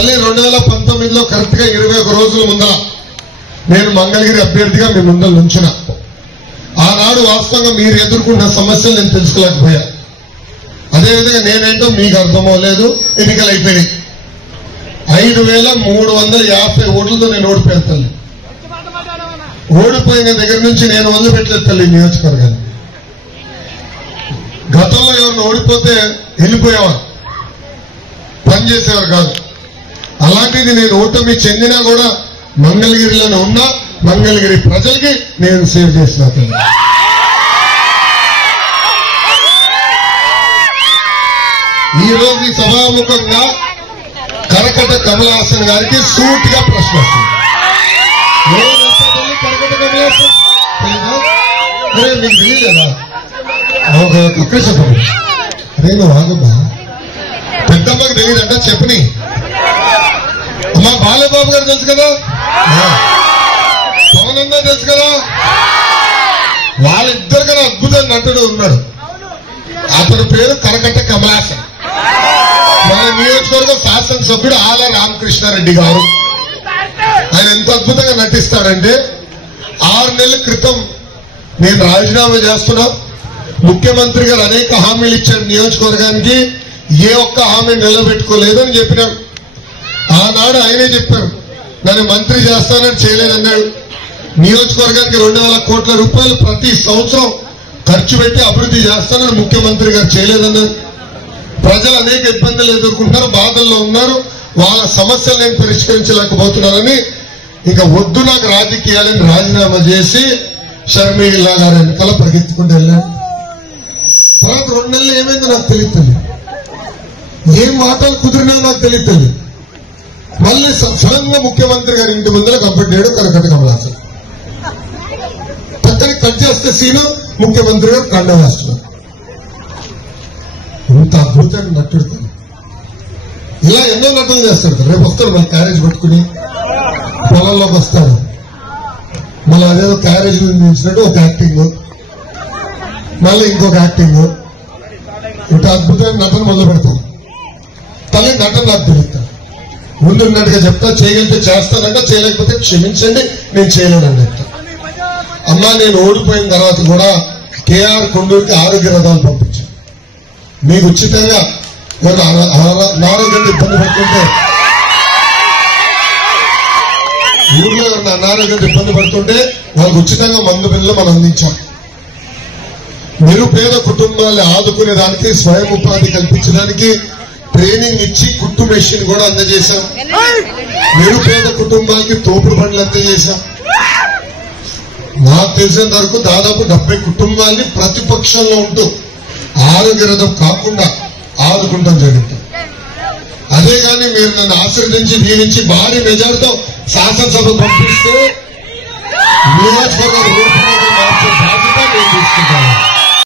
మళ్ళీ 2019లో కరెక్ట్ గా 21 రోజుల ముందర నేను మంగళగిరి అభ్యర్థిగా మీ ముందర నుంచిన. ఆనాడు వాస్తవంగా మీరు ఎదుర్కొన్న సమస్యలు నేను తెలుసుకోలేకపోయా. అదేవిధంగా నేనేంటో మీకు అర్థమవలేదు. ఎన్నికలు అయిపోయినాయి. 5350 ఓట్లతో నేను ఓడిపోయాను తల్లి. ఓడిపోయిన దగ్గర నుంచి నేను వదిలిపెట్టలేదు తల్లి నియోజకవర్గాన్ని. గతంలో ఎవరిని ఓడిపోతే వెళ్ళిపోయేవారు, పనిచేసేవారు కాదు. అలాంటిది నేను ఓటమి చెందినా కూడా మంగళగిరిలోనే ఉన్నా. మంగళగిరి ప్రజలకి నేను సేవ్ చేసిన తల్లి. ఈ రోజు ఈ సభాముఖంగా కరకట కమల్ హాసన్ గారికి సూటిగా ప్రశ్న వస్తుంది. కరకట కమల్ హాసన్ అరే మీకు తెలియలేదా? ఒక్కడే చెప్పండి. అరే నువ్వు ఆగమ్మా, పెద్దమ్మకి తెలియదంట చెప్పని. అమ్మా బాలబాబు గారు తెలుసు కదా, పవన్ అన్నా తెలుసు కదా, వాళ్ళిద్దరికన్నా అద్భుతం నటుడు ఉన్నాడు. అతని పేరు కరకట కమల్ హాసన్. మన నియోజకవర్గ శాసనసభ్యుడు ఆల రామకృష్ణారెడ్డి గారు. ఆయన ఎంత అద్భుతంగా నటిస్తాడంటే 6 నెలల క్రితం నేను రాజీనామా చేస్తున్నా, ముఖ్యమంత్రి గారు అనేక హామీలు ఇచ్చాడు నియోజకవర్గానికి, ఏ ఒక్క హామీ నిలబెట్టుకోలేదని చెప్పినాడు. ఆనాడు ఆయనే చెప్పారు నన్ను మంత్రి చేస్తానని చేయలేదన్నాడు. నియోజకవర్గానికి 2,000 కోట్ల రూపాయలు ప్రతి సంవత్సరం ఖర్చు పెట్టి అభివృద్ధి చేస్తానని ముఖ్యమంత్రి గారు చేయలేదన్నారు. ప్రజలు అనేక ఇబ్బందులు ఎదుర్కొంటున్నారు, బాధల్లో ఉన్నారు, వాళ్ళ సమస్యలు నేను పరిష్కరించలేకపోతున్నానని ఇక వద్దు నాకు రాజకీయాలని రాజీనామా చేసి షర్మిలా గారి వెనకాల పరిగెత్తుకుంటూ వెళ్ళాను. తర్వాత 2 నెలలు ఏమైందో నాకు తెలియదు, ఏం మాటలు కుదిరినా నాకు తెలియదు. మళ్ళీ సడన్ గా ముఖ్యమంత్రి గారి ఇంటి ముందర కంపెట్టాడు కరకట కమల్ హాసన్. పక్కన కట్ చేస్తే సీను ముఖ్యమంత్రి గారు కండ వేస్తున్నారు. ఇంత అద్భుతంగా నట్టుడు. ఇలా ఎన్నో నటులు చేస్తాడు. రేపు వస్తాడు మన క్యారేజ్ పట్టుకుని పొలంలోకి వస్తాడు. మళ్ళీ అదేదో క్యారేజ్ నిర్మించినట్టు ఒక యాక్టింగ్, మళ్ళీ ఇంకొక యాక్టింగ్, ఇంత అద్భుతమైన నటన మొదలు పెడతాం. తల్లి నటన నాకు తెలుస్తాను. ముందున్నట్టుగా చెప్తా, చేయగలిగితే చేస్తానంట, చేయలేకపోతే క్షమించండి నేను చేయలేనండి చెప్తా. అమ్మా నేను ఓడిపోయిన తర్వాత కూడా కేఆర్ కొండూరుకి ఆరోగ్య రథాలు పంపించాను. మీకు ఉచితంగా అనారోగ్యంతో ఇబ్బంది పడుతుంటే, ఊర్లో ఎవరైనా అనారోగ్యంతో ఇబ్బంది పడుతుంటే వాళ్ళకు ఉచితంగా మందు బిల్లు మనం అందించాం. నిరుపేద కుటుంబాన్ని ఆదుకునే దానికి, స్వయం ఉపాధి కల్పించడానికి ట్రైనింగ్ ఇచ్చి కుట్టు మెషిన్ కూడా అందజేశాం. నిరుపేద కుటుంబానికి తోపుడు బండ్లు అందజేశాం. నాకు తెలిసినంత వరకు దాదాపు 70 కుటుంబాన్ని ప్రతిపక్షంలో ఉంటూ ఆరోగ్య రథం కాకుండా ఆదుకుంటాం జరిగింది. అదే గాని మీరు నన్ను ఆశీర్వదించి దీవించి భారీ మెజార్టీతో శాసనసభ పంపిస్తే నియోజకవర్గ రూపురేఖలు మార్చే బాధ్యత నేను తీసుకుంటాను.